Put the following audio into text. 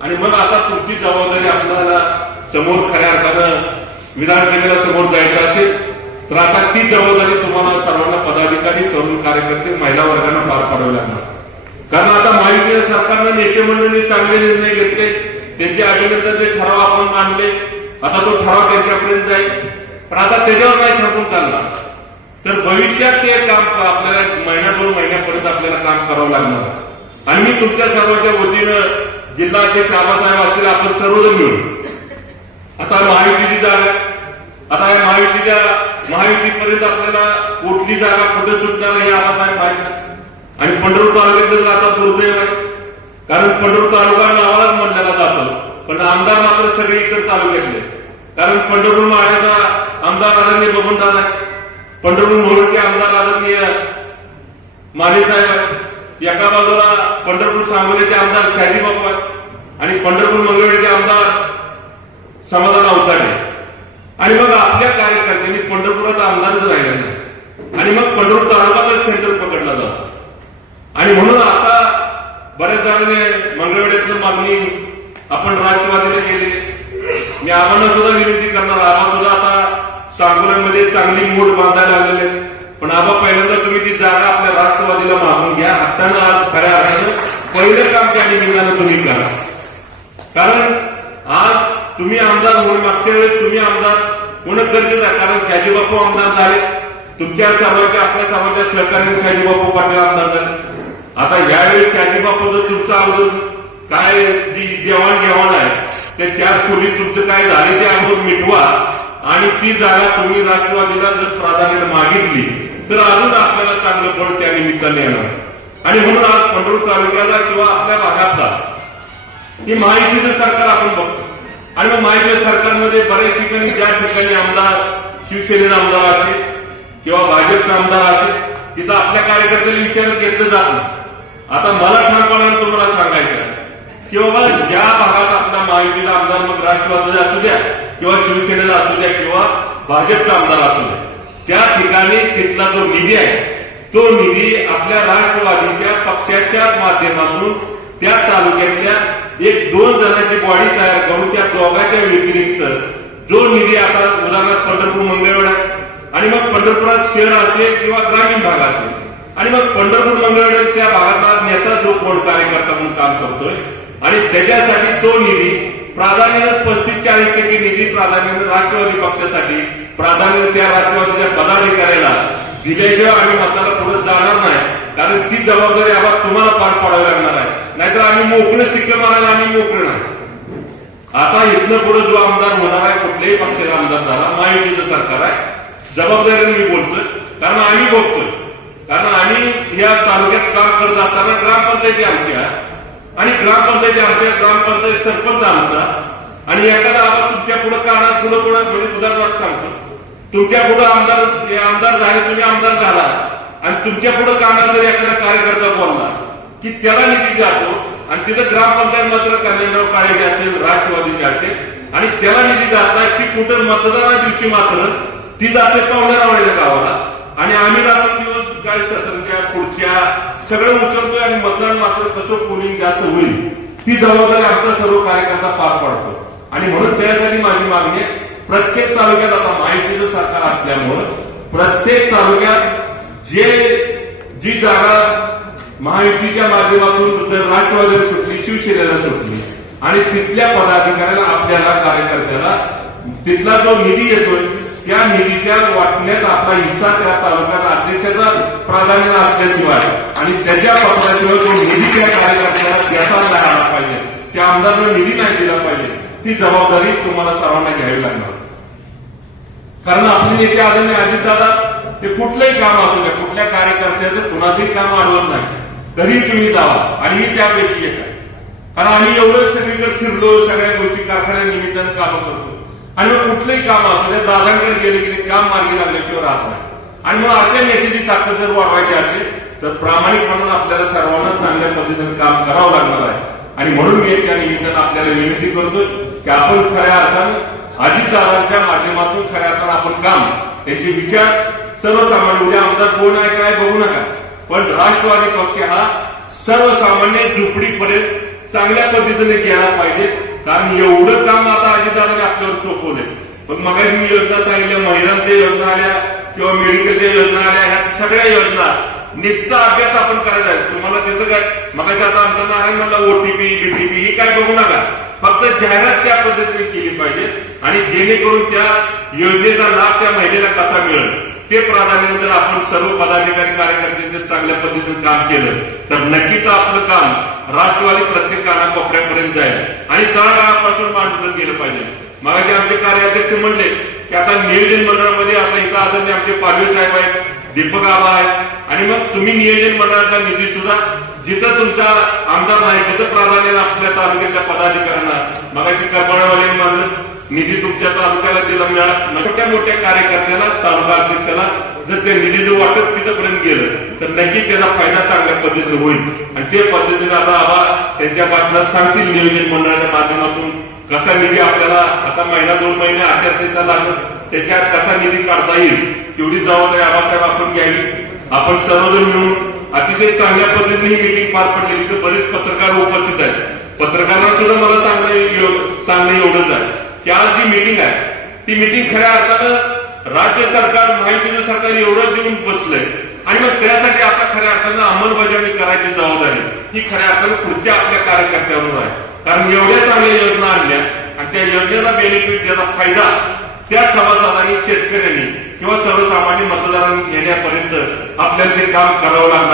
आणि मग आता तुमची जबाबदारी आपल्याला समोर खऱ्या अर्थानं विधानसभेला समोर जायचं असेल तर आता ती जबाबदारी तुम्हाला सर्वांना पदाधिकारी तरुण कार्यकर्ते महिला वर्गांना पार पाडावी लागणार. कारण आता महायुतीच्या सरकारनं नेते मंडळी चांगले निर्णय घेतले त्यांचे अभिनंदनचे ठराव आपण मांडले आता तो ठराव त्यांच्यापर्यंत जाईल. पण आता त्याच्यावर काही थांबून चालला तर भविष्यात ते काम आपल्याला महिन्या दोन महिन्यापर्यंत आपल्याला काम करावं लागणार. आणि मी तुमच्या सर्वांच्या वतीनं जिल्हा अध्यक्ष आबासाहेब असतील आपण सर्वजण मिळून. आता महायुतीची जागा आता या महायुतीच्या महायुतीपर्यंत आपल्याला कुठली जागा कुठे सुटणार हे आबासाहेब माहीत आणि पंढरपूर तालुक्यात आता दुर्दैव आहे. कारण पंढरपूर तालुका नावालाच म्हणलेला जातो. पण आमदार मात्र सगळे इतर तालुक्यातले कारण पंढरपूर माळ्याचा आमदार आदरणीय बबनदादा आहे पंढरपूर मोहोळचे आमदार आदरणीय माने साहेब एका बाजूला पंढरपूर सांगोलीचे आमदार शाजी बाप्पा आणि पंढरपूर मंगळवेढचे आमदार समाधान अवताडे. आणि मग आपल्या कार्यकर्त्यांनी पंढरपुराचा आमदारच राहिला नाही. आणि मग पंढरपूर तालुक्यातच सेंटर पकडला जातो. आणि म्हणून आता बऱ्याच जणांनी मंगळवेड्याचं मागणी आपण राष्ट्रवादीला केली. मी आम्हाला सुद्धा विनंती करणार आम्हाला सुद्धा आता सांगोल्यामध्ये चांगली मूड बांधायला लागलेली आहे पण आबा पहिल्यांदा तुम्ही ती जागा आपल्या राष्ट्रवादीला मागून घ्या. हट्टानं आज खऱ्या अर्थानं पहिलं काम त्या निमित्तानं तुम्ही करा. कारण आज तुम्ही आमदार म्हणून मागच्या वेळेस तुम्ही आमदार होणं गरजेचं आहे. कारण शाजीबापू आमदार झाले. तुमच्या समाजाच्या आपल्या सर्वांच्या सहकार्याने शाजीबापू पाटील आमदार झाले. आता यावेळी शाजीबापू जर तुमचं अगोदर काय जी देवाणघेवाण आहे त्या चार खोली तुमचं काय झाले ते अगोदर मिटवा. आणि ती जागा तुम्ही राष्ट्रवादीला जर प्राधान्य मागितली तर अजून आपल्याला चांगलं फळ त्या निमित्ताने येणार. आणि म्हणून आज पंढरूर तालुक्याला किंवा आपल्या भागातला ही महायुतीचं सरकार आपण बघतो. आणि मग महायुतीच्या सरकारमध्ये बऱ्याच ठिकाणी ज्या ठिकाणी आमदार शिवसेनेचा आमदार असेल किंवा भाजपचा आमदार असेल तिथं आपल्या कार्यकर्त्याला विचारत घेतलं जात नाही. आता मला ठाणपणाने तुम्हाला सांगायचं की बाबा ज्या भागात आपल्या महायुतीचा आमदार मग राष्ट्रवादीचा असू द्या किंवा शिवसेनेचा असू द्या किंवा भाजपचा आमदार असू द्या त्या ठिकाणी तिथला जो निधी आहे तो निधी आपल्या राष्ट्रवादीच्या पक्षाच्या माध्यमातून त्या तालुक्यातल्या एक दोन जणांची बॉडी तयार करून त्या दोघांच्या व्यतिरिक्त जो निधी आता उदाहरणार्थ पंढरपूर मंगळवेढ आहे आणि मग पंढरपुरात शहर असेल किंवा ग्रामीण भाग असेल आणि मग पंढरपूर मंगळवेळ त्या भागातला नेता जो कोण कार्यकर्ता म्हणून काम करतोय आणि त्याच्यासाठी तो निधी प्राधान्यानं पस्तीस चाळीस टक्के निधी प्राधान्यानं राष्ट्रवादी पक्षासाठी प्राधान्य त्या राष्ट्रवादीच्या पदाधिकाऱ्याला दिल्याशिवाय आम्ही मताला पुढे जाणार नाही कारण ती जबाबदारी आम्हाला तुम्हाला पार पाडावी लागणार आहे. नाहीतर आम्ही मोकळे सिक्के मारायला आम्ही मोकळे नाही. आता इथनं पुढे जो आमदार होणार आहे कुठल्याही पक्षाचा आमदार झाला महायुतीचं सरकार आहे जबाबदारीने मी बोलतोय. कारण आम्ही बघतोय. कारण आम्ही या तालुक्यात काम करत असताना ग्रामपंचायती आमच्या आणि ग्रामपंचायती आमच्या ग्रामपंचायत सरपंच आमचा. आणि एखादा आवाज तुमच्यापुढे कानात पुढे पुढे म्हणजे उदाहरणार्थ सांगतो. तुमच्यापुढे आमदार आमदार झाले तुम्ही आमदार झाला. आणि तुमच्यापुढे काढा जर एखादा कार्यकर्ता बोलला की त्याला निधी जातो आणि तिथं ग्रामपंचायत मात्र कल्याणराव काळेचे असेल राष्ट्रवादीचे असेल आणि त्याला निधी जात नाही ती कुठं मतदाना दिवशी मात्र ती जाते पाहुण्यारावण्याच्या गावाला. आणि आम्ही जातो दिवस काय सत्राच्या पुढच्या सगळं उचलतोय आणि मतदान मात्र कसं पोलिंग जास्त होईल ती जबाबदारी आमचा सर्व कार्यकर्ता पार पाडतो. आणि म्हणून त्यासाठी माझी मागणी आहे प्रत्येक तालुक्यात आता माहितीचं सरकार असल्यामुळं प्रत्येक तालुक्यात जे जी जागा महायुतीच्या माध्यमातून जर राष्ट्रवादीला सुटली शिवसेनेला सुटली आणि तिथल्या पदाधिकाऱ्याला आपल्याला कार्यकर्त्याला तिथला जो निधी येतोय त्या निधीच्या वाटण्यात आपला हिस्सा त्या तालुक्यात अध्यक्षाचा प्राधान्य असल्याशिवाय आणि त्याच्या पक्षाशिवाय जो निधी त्या कार्यकर्त्याला त्याचा नाही आला पाहिजे. त्या आमदारांना निधी नाही दिला पाहिजे. ती जबाबदारी तुम्हाला सर्वांना घ्यावी लागणार. कारण आपले नेते आदरणीय अजितदादा ते कुठलंही काम असू द्या कुठल्या कार्यकर्त्याचं कुणाचंही काम अडवत नाही. तरी तुम्ही जावा आणि मी त्यापैकी एक आहे. कारण आम्ही एवढं सगळीकडे फिरलो सगळ्या गोष्टी कारखान्यानिमित्तानं कामं करतो. आणि मग कुठलंही काम असू द्या दादांकडे गेले की ते काम मार्गी लागल्याशिवाय राहत नाही. आणि मग अशा नेत्याची ताकद जर वाढवायची असेल तर प्रामाणिक म्हणून आपल्याला सर्वांना चांगल्या पद्धतीने काम करावं लागणार आहे. आणि म्हणून मी त्या निमित्तानं आपल्याला विनंती करतोय की आपण खऱ्या अर्थानं अजितदादांच्या माध्यमातून खऱ्या अर्थानं आपण काम त्याचे विचार सर्वसामान्य उद्या आमदार कोण आहे काय बघू नका. पण राष्ट्रवादी पक्ष हा सर्वसामान्य झुपडीपर्यंत चांगल्या पद्धतीने घ्यायला पाहिजे. कारण एवढं काम आता अजितदादाने आपल्यावर सोपवले पण मग मी योजना सांगितल्या महिलांच्या योजना आल्या किंवा मेडिकलच्या योजना आल्या ह्या सगळ्या योजना निस्ता अभ्यास आपण करायला तुम्हाला तिथं काय? मग आता आमचं नारायण म्हणला ओटीपी बीटीपी ही काय बघू नका. फक्त जाहिरात त्या पद्धतीने केली पाहिजे आणि जेणेकरून त्या योजनेचा लाभ त्या महिलेला कसा मिळेल ते प्राधान्य जर आपण सर्व पदाधिकारी कार्यकर्ते जर चांगल्या पद्धतीने काम केलं तर नक्कीच आपलं काम राष्ट्रवादी प्रत्येक कानाकोपऱ्यापर्यंत जाईल. आणि तळागाळापासून मांडलं गेलं पाहिजे. मग आमचे कार्याध्यक्ष म्हणले की आता नियोजन मंडळामध्ये आता इथं आदरणीय आमचे पालवी साहेब आहेत. दीपक आबा आहेत. आणि मग तुम्ही नियोजन मंडळाचा निधी सुद्धा जिथं तुमचा आमदार नाही तिथं प्राधान्य आपल्या तालुक्याच्या पदाधिकाऱ्यांना मगाशी कपाळवाले मानलं निधी तुमच्या तालुक्याला दिला मिळाला. छोट्या मोठ्या कार्यकर्त्याला तालुका अध्यक्षाला जर ते निधीचं वाटप तिथंपर्यंत गेलं तर नक्की त्याचा फायदा चांगल्या पद्धतीने होईल. आणि ते पद्धतीने आता आबा त्यांच्या बातम्यात सांगतील नियोजन मंडळाच्या माध्यमातून कसा निधी आपल्याला आता महिना दोन महिने आचारसंहिता लागत त्याच्यात कसा निधी काढता येईल तेवढी जबाबदारी आबासाहेब आपण घ्यावी. आपण सर्वजण मिळून अतिशय चांगल्या पद्धतीने ही मिटिंग पार पडली. तिथे बरेच पत्रकार उपस्थित आहेत. पत्रकारांना सुद्धा मला चांगलं चांगलं एवढंच आहे. की आज जी मिटिंग आहे ती मिटिंग खऱ्या अर्थानं राज्य सरकार माहितीचं सरकार एवढं देऊन बसलंय. आणि मग त्यासाठी आता खऱ्या अर्थानं अंमलबजावणी करायची जबाबदारी ही खऱ्या अर्थानं पुढच्या आपल्या कार्यकर्त्यांवर आहे. कारण एवढ्या चांगल्या योजना आणल्या आणि त्या योजनेचा बेनिफिट ज्याचा फायदा त्या सभासदांनी शेतकऱ्यांनी किंवा सर्वसामान्य मतदारांनी येण्यापर्यंत आपल्याला ते काम करावं लागणार.